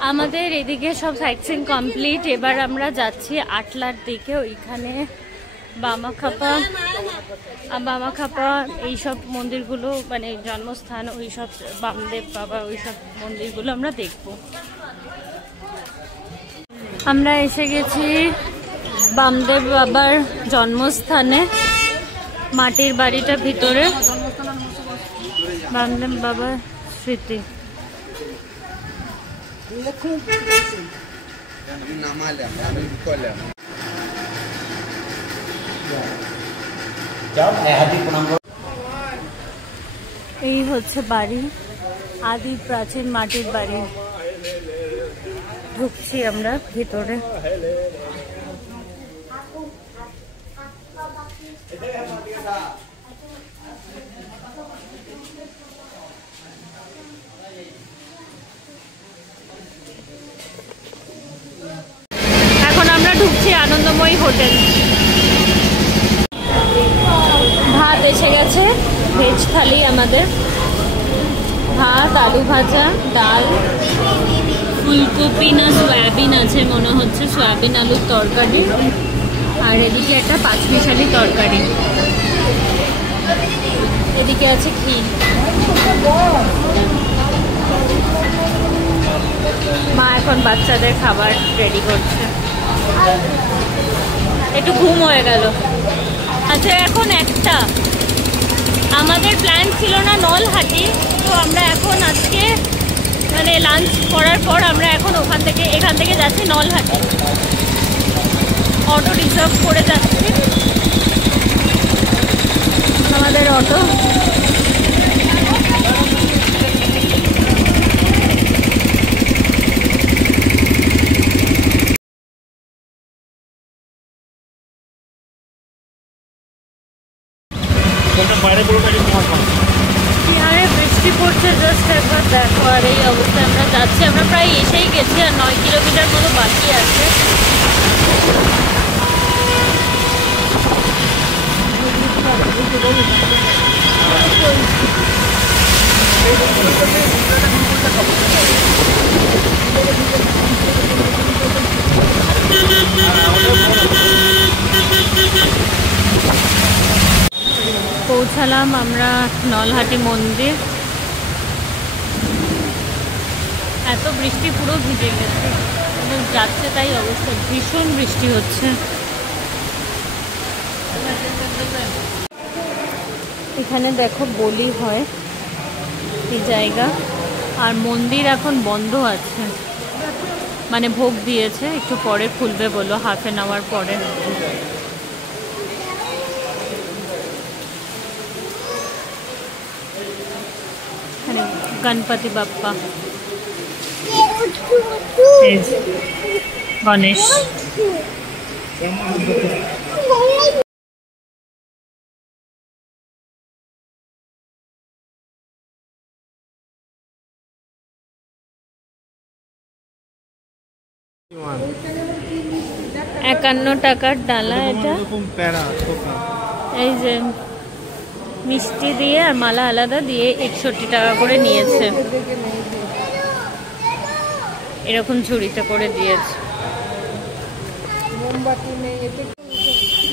আমাদের এদিকে সব সাইট সিইং কমপ্লিট। এবার আমরা যাচ্ছি আটলার দিকে। ওইখানে বামাখাপা এইসব মন্দিরগুলো, মানে জন্মস্থান, ওইসব বামদেব বাবা ওইসব মন্দিরগুলো আমরা দেখব। আমরা এসে গেছি বামদেব বাবার জন্মস্থানে, মাটির বাড়িটা ভিতরে, বামদেব বাবার স্মৃতি। এই হচ্ছে বাড়ি, আদি প্রাচীন মাটির বাড়ি। ঢুকছি আমরা ভিতরে। এখন আমরা ঢুকছি আনন্দময়ী হোটেল। ভাত এসে গেছে, ভেজ থালি আমাদের। ভাত, আলু ভাজা, ডাল, ফুলকপি না সয়াবিন আছে মনে হচ্ছে, সয়াবিন আলুর তরকারি, আর এদিকে একটা পাঁচমিশালি তরকারি। এদিকে আছে ক্ষীর। মা এখন বাচ্চাদের খাবার রেডি করছে। একটু ঘুম হয়ে গেল। আচ্ছা, এখন একটা আমাদের প্ল্যান ছিল না নলহাটি, তো আমরা এখন আজকে মানে লাঞ্চ করার পর আমরা এখন এখান থেকে যাচ্ছি নলহাটি। অটো রিজার্ভ করে যাচ্ছি, আমাদের অটো। বিহারে বৃষ্টি পড়ছে, জাস্ট একবার দেখো। আর এই অবস্থায় আমরা যাচ্ছি, আমরা প্রায় এসেই গেছি, আর 9 কিলোমিটার মতো বাকি আছে। পৌঁছালাম আমরা নলহাটি মন্দির। এত বৃষ্টি, পুরো ভিজে গেছে, যাচ্ছে তাই অবস্থা, ভীষণ বৃষ্টি হচ্ছে। এখানে দেখো বলি হয় এই জায়গা, আর মন্দির এখন বন্ধ আছে, মানে ভোগ দিয়েছে, একটু পরে খুলবে বললো, হাফ অ্যান আওয়ার পরে। गणपति बाप्पा, गणेश। একান্ন টাকার ডালা এটা। এই যে মিষ্টি দিয়ে আর মালা আলাদা দিয়ে 61 টাকা করে নিয়েছে, এরকম ঝুড়িতে করে দিয়েছে।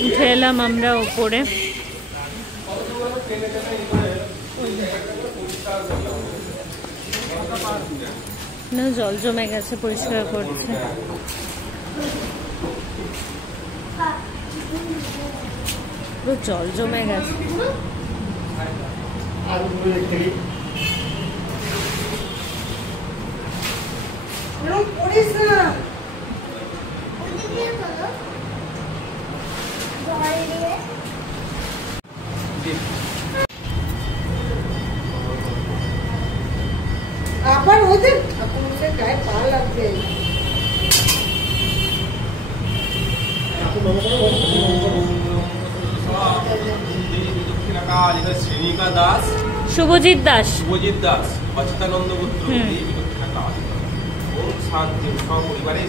উঠে এলাম আমরা ওপরে। না, জল জমে গেছে, পরিষ্কার করছে। পুরো জল জমে গেছে। আবার ওদের গায়ে পা লাগবে। শুভজিৎ দাস, অচ্যুতানন্দ পুত্র শান্তি সপরিবারে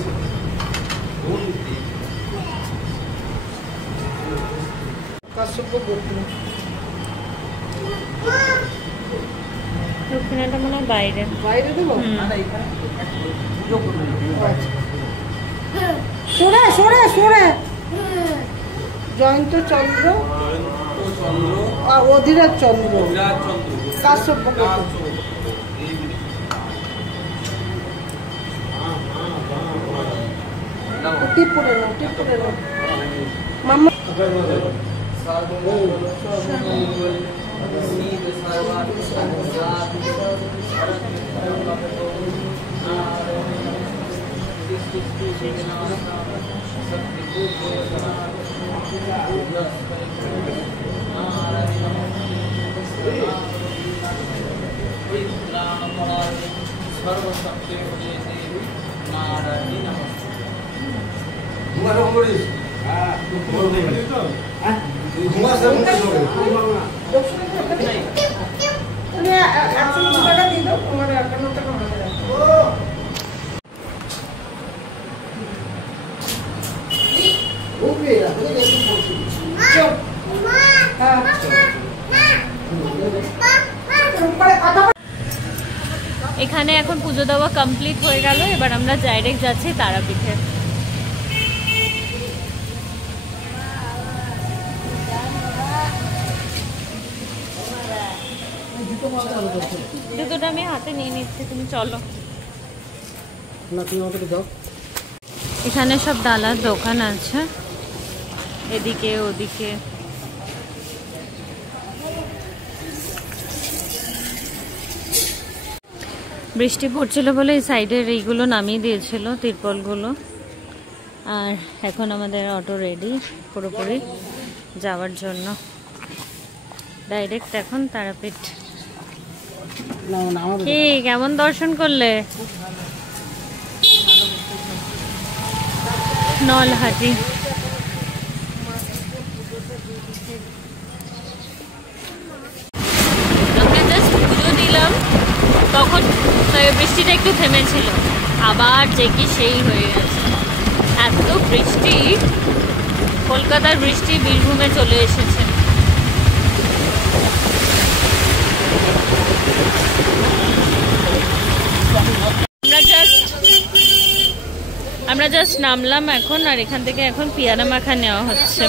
দক্ষিণাটা মনে হয় বাইরে। বাইরে দেবো। সরে সরে সরে জয়ন্ত চন্দ্র আর অধীরাজ চন্দ্র কাশ্যপ টিপ করে নাও মাম্মা এখানে এখন পুজো দেওয়া কমপ্লিট হয়ে গেল, এবার আমরা ডাইরেক্ট যাচ্ছি তারাপীঠে। জুতোটা আমি হাতে নিয়ে নিচ্ছি, তুমি চলো। এখানে সব ডালার দোকান আছে, এদিকে ওদিকে। বৃষ্টি পড়ছিল বলে এই সাইডের এইগুলো নামিয়ে দিয়েছিল, তিরপলগুলো। আর এখন আমাদের অটো রেডি পুরোপুরি যাওয়ার জন্য, ডাইরেক্ট এখন তারাপীঠ। কি কেমন দর্শন করলে? নলহাটি আমরা জাস্ট পুজো দিলাম, তখন বৃষ্টিটা একটু থেমেছিল, আবার যে কি সেই হয়ে গেছে। এত বৃষ্টি, কলকাতার বৃষ্টি বীরভূমে চলে এসেছে। আমরা জাস্ট নামলাম এখন, আর এখান থেকে এখন পিয়ানা মাখা নেওয়া হচ্ছে।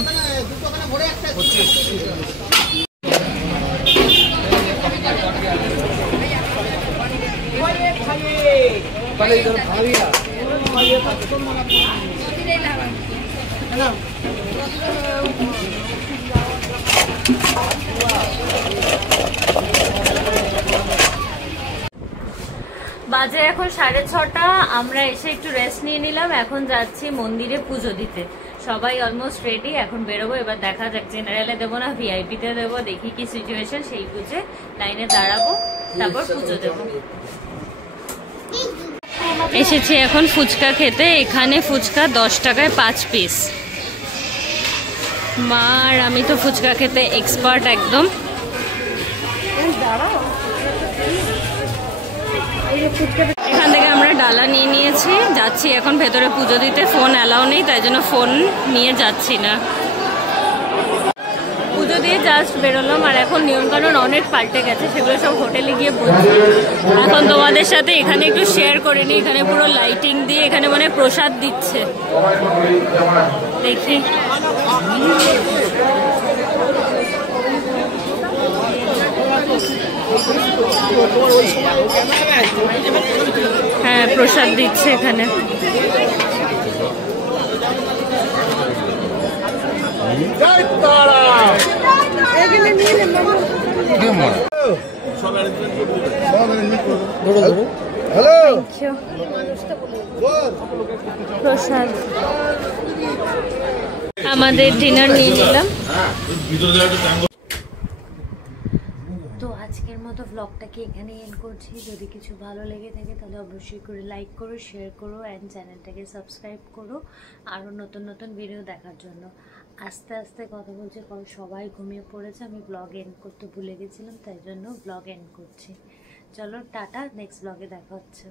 বাজে এখন 6:30। আমরা এসে একটু রেস্ট নিয়ে নিলাম, এখন যাচ্ছি মন্দিরে পুজো দিতে। সবাই অলমোস্ট রেডি, এখন বেরোবো। এবার দেখা যাক, জেনারেলে দেবো না ভিআইপিতে দেবো, দেখি কি সিচুয়েশন, সেই বুঝে লাইনে দাঁড়াবো, তারপর পুজো দেবো। এসেছি এখন ফুচকা খেতে। এখানে ফুচকা 10 টাকায় 5 পিস। মার আমি তো ফুচকা খেতে এক্সপার্ট একদম। এখান থেকে আমরা ডালা নিয়ে নিয়েছি, যাচ্ছি এখন ভেতরে পুজো দিতে। ফোন অ্যালাউ নেই, তাই জন্য ফোন নিয়ে যাচ্ছি না। পুজো দিয়ে জাস্ট বেরোলাম, আর এখন নিয়মকানুন অনেক পাল্টে গেছে, সেগুলো সব হোটেলে গিয়ে বলছি। এখন তোমাদের সাথে এখানে একটু শেয়ার করে নিই। এখানে পুরো লাইটিং দিয়ে এখানে মানে প্রসাদ দিচ্ছে, দেখি। হ্যাঁ, প্রসাদ দিচ্ছে এখানে। প্রসাদ আমাদের ডিনার নিয়ে নিলাম। তো আজকের মতো ব্লগটাকে এখানেই এন্ড করছি। যদি কিছু ভালো লেগে থাকে তাহলে অবশ্যই করে লাইক করো, শেয়ার করো, অ্যান্ড চ্যানেলটাকে সাবস্ক্রাইব করো আরও নতুন নতুন ভিডিও দেখার জন্য। আস্তে আস্তে কথা বলছি, কারণ সবাই ঘুমিয়ে পড়েছে। আমি ব্লগ এন্ড করতে ভুলে গেছিলাম, তাই জন্য ব্লগ এন্ড করছি। চলো টাটা, নেক্সট ব্লগে দেখা হচ্ছে।